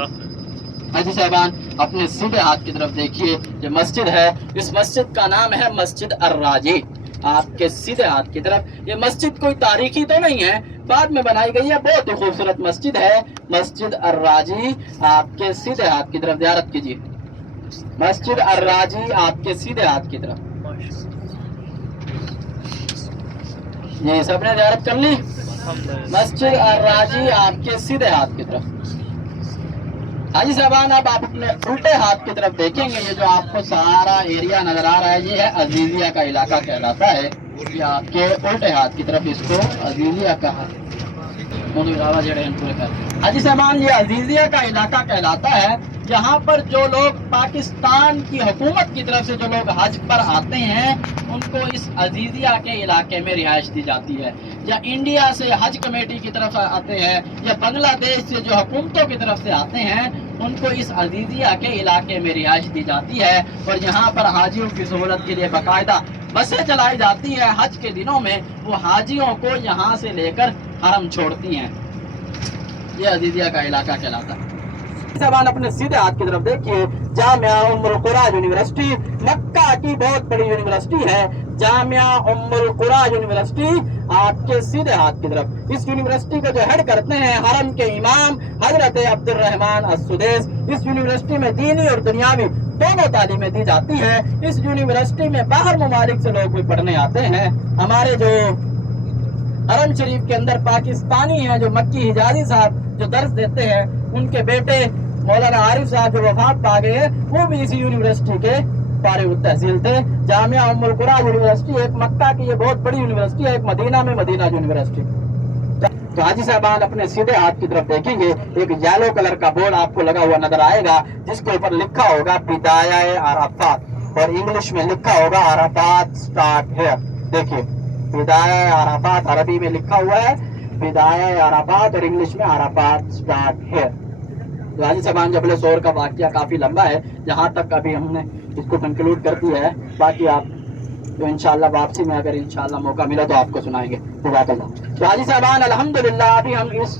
हाजी साहबान अपने सीधे हाथ की तरफ देखिए, जो मस्जिद है इस मस्जिद का नाम है मस्जिद अर्राजी। आपके सीधे हाथ की तरफ ये मस्जिद कोई तारीखी तो नहीं है, बाद में बनाई गई है, बहुत ही खूबसूरत मस्जिद है मस्जिद अर्राजी। आपके सीधे हाथ की तरफ ज़ियारत कीजिए, मस्जिद अर्राजी आपके सीधे हाथ की तरफ। ये सबने ज़ियारत कर ली, मस्जिद अर्राजी आपके सीधे हाथ की तरफ। हाजी साहबान अब आप अपने उल्टे हाथ की तरफ देखेंगे, ये जो आपको सारा एरिया नजर आ रहा है ये है अजीजिया का इलाका कहलाता है। ये आपके उल्टे हाथ की तरफ इसको अजीजिया का हाजी साहबान ये अजीजिया का इलाका कहलाता है, जहाँ पर जो लोग पाकिस्तान की हुकूमत की तरफ से जो लोग हज पर आते हैं उनको इस अजीजिया के इलाके में रिहाइश दी जाती है, या इंडिया से हज कमेटी की तरफ आते हैं या बांग्लादेश से जो हुकूमतों की तरफ से आते हैं उनको इस अजीजिया के इलाके में रिहाइश दी जाती है। और यहाँ पर हाजियों की सहूलत के लिए बाकायदा बसें चलाई जाती है, हज के दिनों में वो हाजियों को यहाँ से लेकर हरम छोड़ती हैं। ये अजीजिया का इलाका कहलाता है। साहबान अपने सीधे हाथ की तरफ देखिए, जामिया उम्मुल कुरा यूनिवर्सिटी मक्का की बहुत बड़ी यूनिवर्सिटी है, जामिया उम्मुल कुरा यूनिवर्सिटी आपके सीधे हाथ की तरफ। इस यूनिवर्सिटी को जो हेड करते हैं हरम के इमाम हजरत अब्दुल रहमान अस-सुदैस। इस यूनिवर्सिटी में दीनी और दुनियावी दोनों तालीमें दी जाती है। इस यूनिवर्सिटी में बाहर ममालिक से लोग भी पढ़ने आते हैं। हमारे जो हरम शरीफ के अंदर पाकिस्तानी हैं जो मक्की हिजाजी साहब जो दर्स देते हैं, उनके बेटे मौलाना आरिफ साहब जो वफात पा गए हैं वो भी इसी यूनिवर्सिटी के फारिग तहसील थे। जामिया उम्मुल कुरा यूनिवर्सिटी एक मक्का की ये बहुत बड़ी यूनिवर्सिटी है, एक मदीना में मदीना यूनिवर्सिटी। तो हाजी साहबान अपने सीधे हाथ की तरफ देखेंगे, एक येलो कलर का बोर्ड आपको लगा हुआ नजर आएगा जिसके ऊपर लिखा होगा बिदाया अराफात, और इंग्लिश में लिखा होगा अराफात स्टार्ट हियर। देखिए बिदाया अराफात अरबी में लिखा हुआ है बिदाया अराफात और इंग्लिश में अराफात स्टार्ट हियर। तो हाजी साहबान जबल सोर का वाकया काफी लंबा है, जहाँ तक अभी हमने इसको कंक्लूड कर दिया है, बाकी आप तो इंशाल्लाह वापसी में अगर इंशाल्लाह मौका मिला तो आपको सुनाएंगे। तो हाजी साहबान अल्हम्दुलिल्लाह अभी हम इस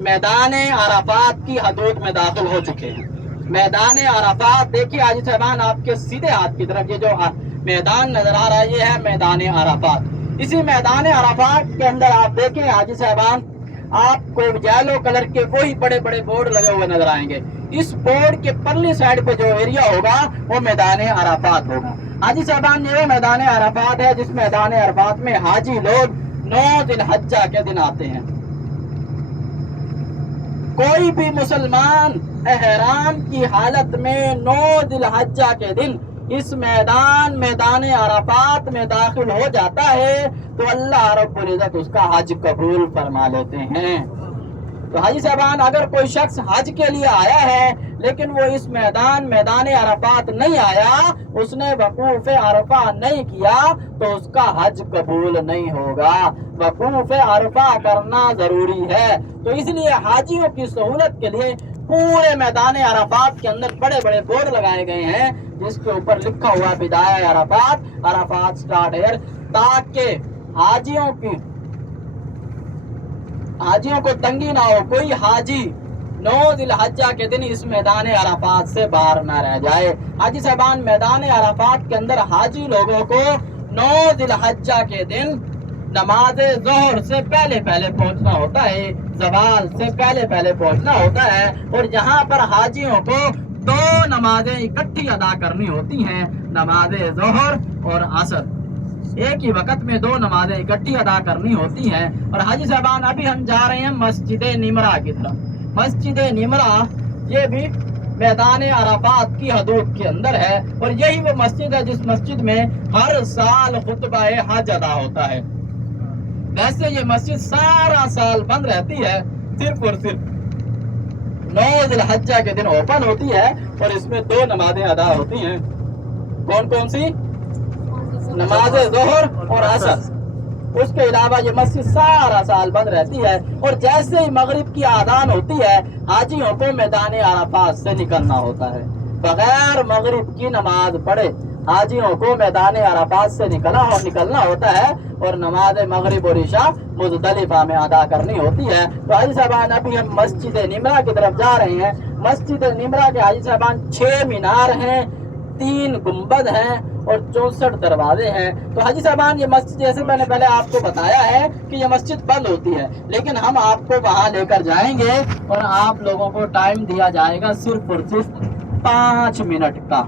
मैदान अराफात की हदूद में दाखिल हो चुके हैं। मैदान अराफात देखिए हाजी साहबान आपके सीधे हाथ की तरफ ये जो मैदान नजर आ रहा है ये है मैदान अराफात। इसी मैदान अराफात के अंदर आप देखें हाजी साहबान आपको येलो कलर के वही बड़े बड़े बोर्ड लगे हुए नजर आएंगे। इस बोर्ड के परली साइड पे जो एरिया होगा वो मैदान अराफात होगा। हाजी साहबान ये मैदान अराफात है जिस मैदान अराफात में हाजी लोग 9 जिलहज्जा के दिन आते हैं। कोई भी मुसलमान एहराम की हालत में 9 जिलहज्जा के दिन इस मैदान अराफात में दाखिल हो जाता है तो अल्लाह रब्बुल इज्जत उसका हज कबूल फरमा लेते हैं। तो हाजी साहबान अगर कोई शख्स हज के लिए आया है लेकिन वो इस मैदान अराफात नहीं आया, उसने वकूफ अरफा नहीं किया तो उसका हज कबूल नहीं होगा। वकूफ अरफा करना जरूरी है। तो इसलिए हाजियों की सहूलत के लिए पूरे मैदान अराफात के अंदर बड़े बड़े बोर्ड लगाए गए हैं जिसके ऊपर लिखा हुआ बिदाया अराफात अराफात स्टार्ट हियर, ताकि हाजियों को तंगी ना हो, कोई हाजी 9 जिलहज्जा के दिन इस मैदान अराफात से बाहर ना रह जाए। हाजी साहबान मैदान अराफात के अंदर हाजी लोगों को 9 जिलहज्जा के दिन नमाज ज़ोहर से पहले पहले पहुंचना होता है, ज़वाल से पहले पहले पहुंचना होता है, और यहाँ पर हाजियों को 2 नमाजें इकट्ठी अदा करनी होती हैं, नमाज ज़ोहर और असर। एक ही वक्त में 2 नमाजें इकट्ठी अदा करनी होती हैं। और हाजी साहबान अभी हम जा रहे हैं मस्जिद निमरा की तरफ। मस्जिद निमरा ये भी मैदान अराफात की हदूद के अंदर है, और यही वो मस्जिद है जिस मस्जिद में हर साल खुतबा हज अदा होता है। वैसे ये मस्जिद सारा साल बंद रहती है, सिर्फ और सिर्फ 9 जिलहज्जा के दिन ओपन होती है, और इसमें 2 नमाजें अदा होती हैं। कौन कौन सी? नमाज ज़ोहर और असर। उसके अलावा ये मस्जिद सारा साल बंद रहती है, और जैसे ही मगरिब की आदान होती है हाजियों को मैदान अराफात से निकलना होता है। बगैर मगरिब की नमाज पढ़े हाजियों को मैदान अराफात से निकलना होता है और नमाज मगरिब और इशा मुज़दलिफा में अदा करनी होती है। तो हाजी साहबान अभी हम मस्जिद निमरा की तरफ जा रहे हैं। मस्जिद निमरा के हाजी साहबान 6 मीनार हैं, 3 गुंबद हैं और 64 दरवाजे हैं। तो हाजी साहबान ये मस्जिद, जैसे मैंने पहले आपको बताया है कि ये मस्जिद बंद होती है, लेकिन हम आपको वहाँ लेकर जाएंगे और आप लोगों को टाइम दिया जाएगा सिर्फ और सिर्फ 5 मिनट का।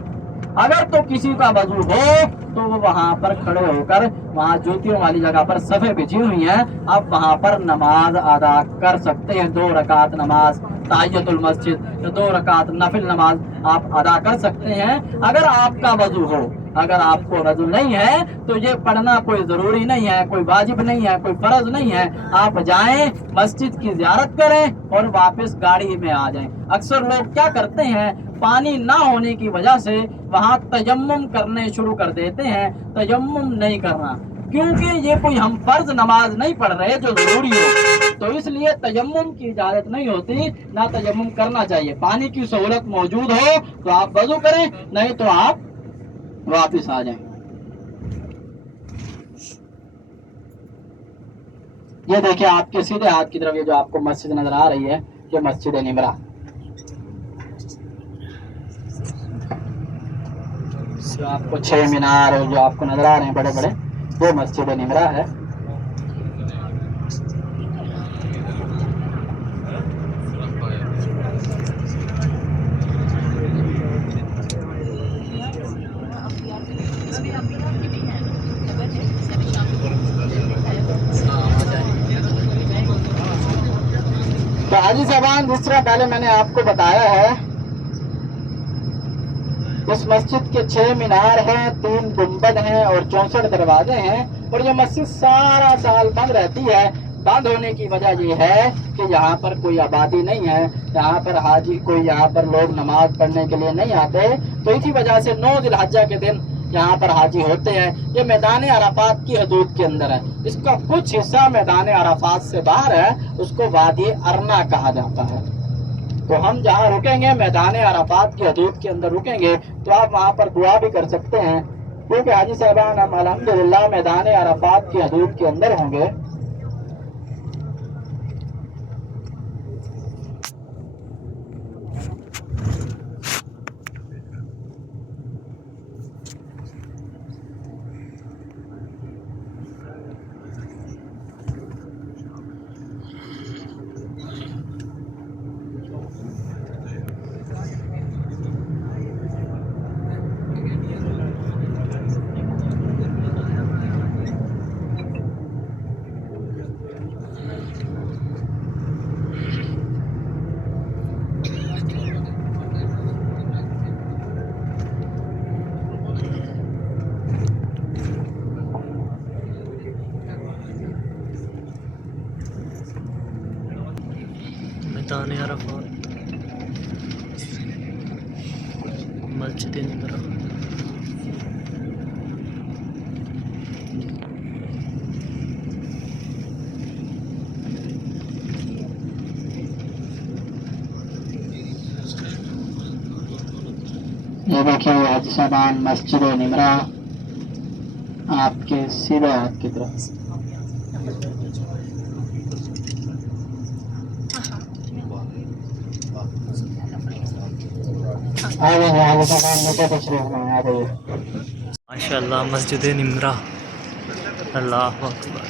अगर तो किसी का वजू हो तो वो वहाँ पर खड़े होकर, वहाँ जूतियों वाली जगह पर सफ़े बिछी हुई हैं, आप वहाँ पर नमाज अदा कर सकते हैं। 2 रकात नमाज ताहियतुल मस्जिद, 2 रकात नफिल नमाज आप अदा कर सकते हैं अगर आपका वजू हो। अगर आपको वजू नहीं है तो ये पढ़ना कोई ज़रूरी नहीं है, कोई वाजिब नहीं है, कोई फ़र्ज नहीं है। आप जाएं, मस्जिद की ज़ियारत करें और वापस गाड़ी में आ जाएं। अक्सर लोग क्या करते हैं, पानी ना होने की वजह से वहाँ तयम्मुम करने शुरू कर देते हैं। तयम्मुम नहीं करना, क्योंकि ये कोई हम फर्ज नमाज नहीं पढ़ रहे जो ज़रूरी हो, तो इसलिए तयम्मुम की इजाज़त नहीं होती, ना तयम्मुम करना चाहिए। पानी की सहूलत मौजूद हो तो आप वज़ू करें, नहीं तो आप वापस आ जाएं। ये देखिए आपके सीधे हाथ की तरफ ये जो आपको मस्जिद नजर आ रही है, ये मस्जिद निमरा। जो आपको 6 मीनार और जो आपको नजर आ रहे हैं बड़े बड़े, वो मस्जिद निमरा है। तो हाजी साहबान, जिस तरह पहले मैंने आपको बताया है, इस मस्जिद के 6 मीनार हैं, 3 गुंबद हैं और 64 दरवाजे हैं। और ये मस्जिद सारा साल बंद रहती है। बंद होने की वजह ये है कि यहाँ पर कोई आबादी नहीं है, यहाँ पर हाजी कोई यहाँ पर लोग नमाज पढ़ने के लिए नहीं आते। तो इसी वजह से 9 ज़िलहज्जा के दिन यहाँ पर हाजी होते हैं। ये मैदान अराफात की हदूद के अंदर है। इसका कुछ हिस्सा मैदान अराफात से बाहर है, उसको वादी अरना कहा जाता है। तो हम जहाँ रुकेंगे मैदान अराफात की हदूद के अंदर रुकेंगे, तो आप वहाँ पर दुआ भी कर सकते हैं, क्योंकि हाजी साहबान हम अल्हम्दुलिल्लाह मैदान अराफात की हदूद के अंदर होंगे। मैदान अराफात, मस्जिद निमरा। ये देखिए हाजी साहबान मस्जिद निमरा आपके सीधे हाथ की तरफ। माशाअल्लाह मस्जिद निमरा, अल्लाह अकबर।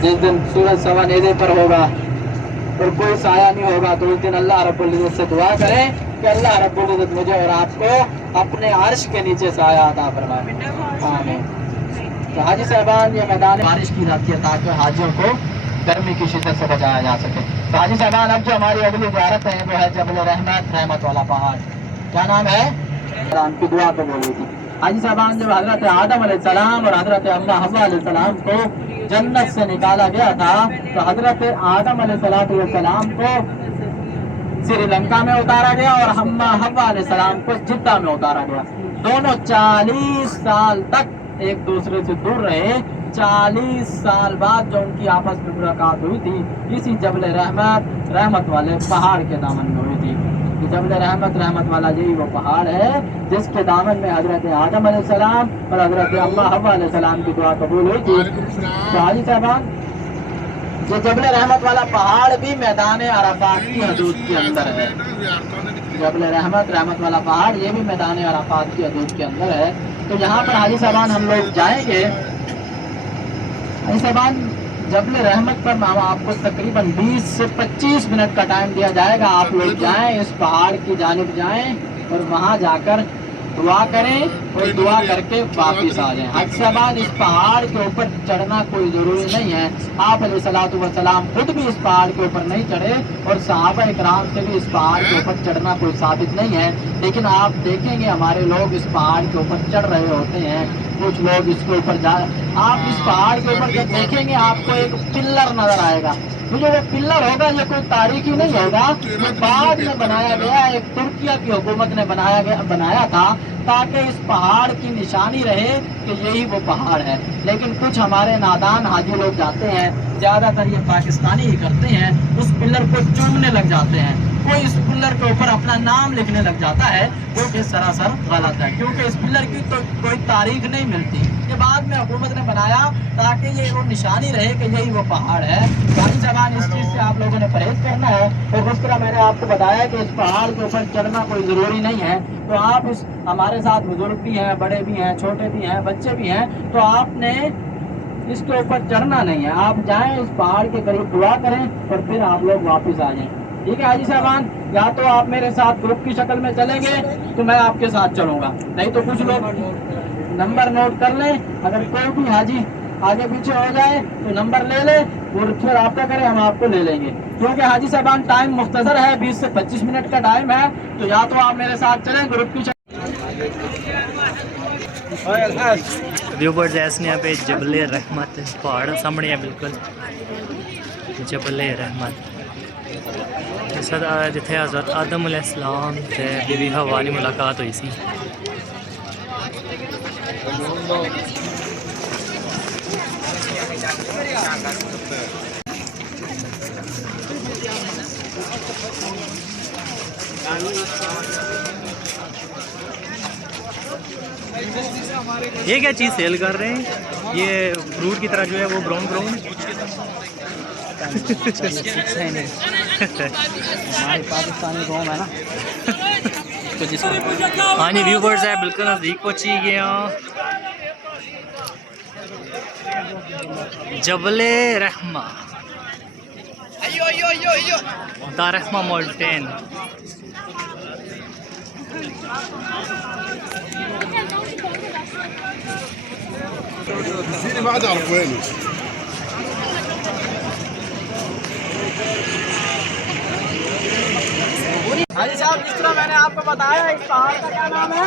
जिस दिन सूरज सवा नेज़े पर होगा और कोई साया नहीं होगा, तो उस दिन अल्लाह रब्बुल इज़्ज़त से दुआ करें कि अल्लाह रब्बुल इज़्ज़त मुझे और आपको अपने अर्श के नीचे साया अता फरमाए। आमीन। तो हाजी साहबान, ये मैदान बारिश की जाती है ताकि हाजियों को गर्मी की शिद्दत से बचाया जा सके। तो हाजी साहबान, अब जो हमारी अगली ज़ियारत है वो है जबल रहमत वाला पहाड़। क्या नाम है? की दुआ को बोली थी। हाजी साहबान जब हजरत आदम अलैहिस्सलाम और हजरत अम्मा हव्वा अलैहिस्सलाम को जन्नत से निकाला गया था, तो हजरत आदम अलैहिस्सलाम को श्रीलंका में उतारा गया और अम्मा हव्वा अलैहिस्सलाम को जिद्दा में उतारा गया। दोनों 40 साल तक एक दूसरे से दूर रहे। 40 साल बाद जो उनकी आपस में मुलाकात हुई थी, इसी जबल रहमत वाले पहाड़ के दामन में हुई थी। कि जबल रहमत वाला यही वो पहाड़ है जिसके दामन में हजरत आदम अलैहिस्सलाम और हजरत अम्मा हव्वा अलैहिस्सलाम की दुआ कबूल हुई थी। तो हाजी साहबान, ये जबल रहमत वाला पहाड़ भी मैदान अराफात की हदूद के अंदर है। जबल रहमत वाला पहाड़ ये भी मैदान अराफात की हदूद के अंदर है। तो यहाँ पर हाजी साहबान हम लोग जाएंगे। हाजी साहबान, जबल रहमत पर आपको तकरीबन 20 से 25 मिनट का टाइम दिया जाएगा। आप लोग जाएं, इस पहाड़ की जानिब जाएं और वहाँ जाकर दुआ करें और दुआ करके वापस आ जाएं। हाजी साहबान, इस पहाड़ के ऊपर चढ़ना कोई ज़रूरी नहीं है। आप अलैहिस्सलातु वस्सलाम खुद भी इस पहाड़ के ऊपर नहीं चढ़े और सहाबा इकराम से भी इस पहाड़ के ऊपर चढ़ना कोई साबित नहीं है। लेकिन आप देखेंगे हमारे लोग इस पहाड़ के ऊपर चढ़ रहे होते हैं, कुछ लोग इसके ऊपर जा। आप इस पहाड़ के ऊपर जब देखेंगे आपको एक पिल्लर नजर आएगा। तो जो वो पिल्लर होगा ये कोई तारीखी नहीं होगा, ये बाद में बनाया गया, एक तुर्किया की हुकूमत ने बनाया था ताकि इस पहाड़ की निशानी रहे कि यही वो पहाड़ है। लेकिन कुछ हमारे नादान हाजी लोग जाते हैं, ज़्यादातर ये पाकिस्तानी ही करते हैं, उस पिल्लर को चूमने लग जाते हैं। कोई इस पिल्लर के ऊपर अपना नाम लिखने लग जाता है, जो कि सरासर गलत है, क्योंकि इस पिल्लर की तो कोई तारीख नहीं मिलती। ये बाद में हुकूमत ने बनाया ताकि ये वो निशानी रहे कि यही वो पहाड़ है। हाजी साहबान, इस चीज़ से आप लोगों ने परहेज करना है। और जिस तरह मैंने आपको बताया कि इस पहाड़ के ऊपर चढ़ना कोई ज़रूरी नहीं है, तो आप इस हमारे साथ बुजुर्ग भी हैं, बड़े भी हैं, छोटे भी हैं, बच्चे भी हैं, तो आपने इसके ऊपर चढ़ना नहीं है। आप जाएं, इस पहाड़ के करीब दुआ करें और फिर आप लोग वापस आ जाएं। ठीक है हाजी साहबान, या तो आप मेरे साथ ग्रुप की शक्ल में चलेंगे तो मैं आपके साथ चलूँगा, नहीं तो कुछ लोग नंबर नोट कर लें। अगर कोई भी हाजी आगे पीछे हो जाए तो नंबर ले ले और फिर आपका करें, हम आपको ले लेंगे। क्योंकि हाजी साहबान टाइम मुख्तसर है, 20 से 25 मिनट का टाइम है। तो या तो आप मेरे साथ चलें ग्रुप की व्यूवर्स ऐसे यहाँ पे जबल रहमत पहाड़ सामने है, बिल्कुल जबल रहमत जिथे हज़रत आदम अलैहिस्सलाम ते बीबी हवा की मुलाकात हुई सी। ये क्या चीज़ सेल कर रहे हैं? ये फ्रूट की तरह जो है वो ब्राउन हमारी पाकिस्तानी कौम है ना। हाँ जी व्यूवर्स है, बिल्कुल नज़दीक पहुँची गया जबल रहमा, द रहमा माउंटेन। हाजी साहब, जिस तरह मैंने आपको बताया इस पहाड़ का क्या नाम है?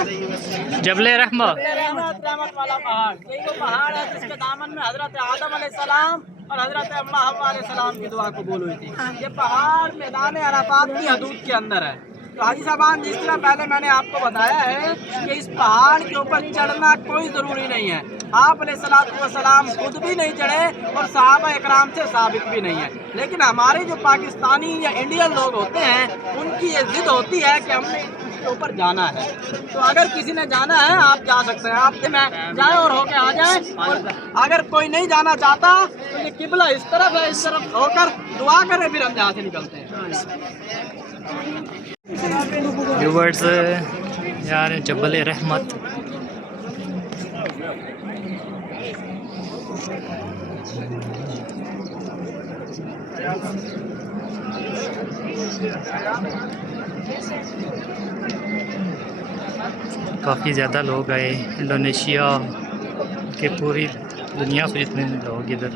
जबल रहमा। रहमत वाला पहाड़, यही वो पहाड़ है जिसके दामन में हजरत आदम अलैहिस्सलाम और हजरत अम्मा हव्वा अलैहिस्सलाम की दुआ कबूल हुई थी। ये पहाड़ मैदान अराफात की हदूद के अंदर है। तो हाजी साहबान, जिस तरह पहले मैंने आपको बताया है कि इस पहाड़ के ऊपर चढ़ना कोई ज़रूरी नहीं है। आप अलैहिस्सलातु वस्सलाम खुद भी नहीं चढ़े और सहाबा इकराम से साबित भी नहीं है। लेकिन हमारे जो पाकिस्तानी या इंडियन लोग होते हैं, उनकी ये जिद होती है कि हमने इसके ऊपर जाना है। तो अगर किसी ने जाना है आप जा सकते हैं, आप जाएं और होके आ जाएं। और अगर कोई नहीं जाना चाहता तो ये किबला इस तरफ है, इस तरफ होकर दुआ करें, फिर हम यहाँ से निकलते हैं। व्यूवर्स यार जबल रहमत काफ़ी ज़्यादा लोग आए, इंडोनेशिया के पूरी दुनिया से जितने लोग इधर